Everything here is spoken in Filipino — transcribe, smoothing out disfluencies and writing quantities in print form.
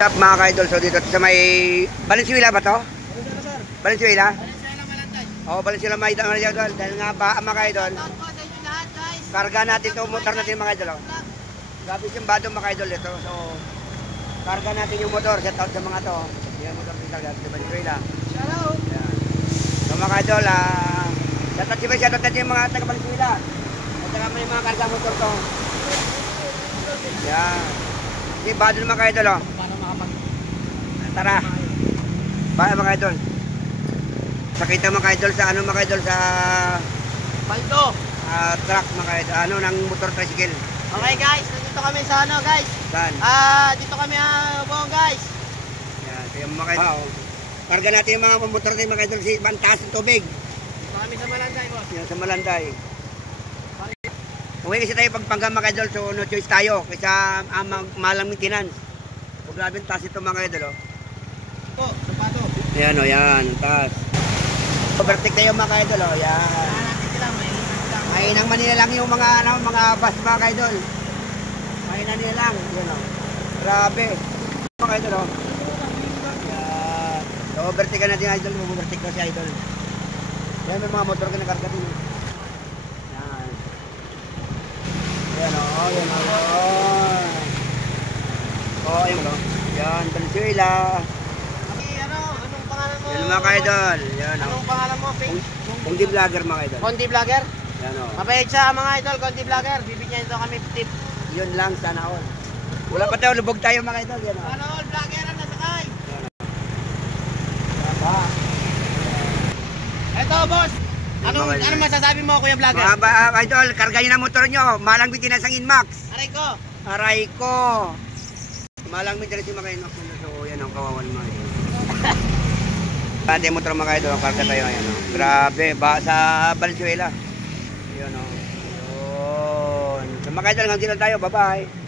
Up mga ka-idol, so dito sa may Valenzuela ba to? Valenzuela? Oo, Valenzuela mga idol. Dahil nga ba mga ka-idol, karga natin ito, motor natin mga idol. Grabe yung badong mga idol ito. So, karga natin yung motor, set out sa mga to. Yan motor din talaga sa Valenzuela. So mga ka-idol, set out natin yung mga taga Valenzuela. At saka may mga karga motor to. Yan. Hindi, badong mga ka-idol. Tara. Bye mga idol. Sakita mga idol sa ano mga idol sa Paldo. Truck mga idol. Ano ng motor tricycle. Okay guys, nandito kami sa ano guys. Saan? Dito kami buong guys. Yan, kaya mga idol. Karga natin yung mga motor natin mga idol si mantaas ng tubig. Dito kami sa Malanday boss. Yan sa Malanday. Uwi kasi tayo pagpangga mga idol, so no choice tayo kaysa malang maintenance. Huwag labing taas ito mga idol. Sapato. Ayan o, yan, ang taas. Overtake tayo mga idol o, yan. Mahinang Manila lang yung mga bus mga idol. Mahinang nila lang, yan o. Grabe. Mga idol o. Yan. So overtake ka natin idol, overtake ka si idol. Yan may mga motor ka nakarga din. Yan. Yan o, yan o. O, yan o. Yan, Valenzuela. Yan mga ka-idol. Yan o. Anong pangalan mo? Kundi vlogger mga idol. Kondi Vlogger? Yan o. Mapayag sa mga idol, Kondi Vlogger. Bibigyan nito kami tip. Yun lang, sana all. Wala pa tayo, lubog tayo mga idol. Yan o. Ano all vlogger ang nasakay? Eto boss. Ano masasabi mo kuya vlogger? Mga idol, karga nyo na motor nyo. Malang bitinas ang Inmax. Aray ko. Aray ko. Malang bitinas yung mga Inmax. So yan o, kawawan mga idol. Pati motor mga idol, karga tayo. Yan o. Grabe, sa Valenzuela. Yan o. Yun. So mga idol, hanggang dito tayo. Bye-bye.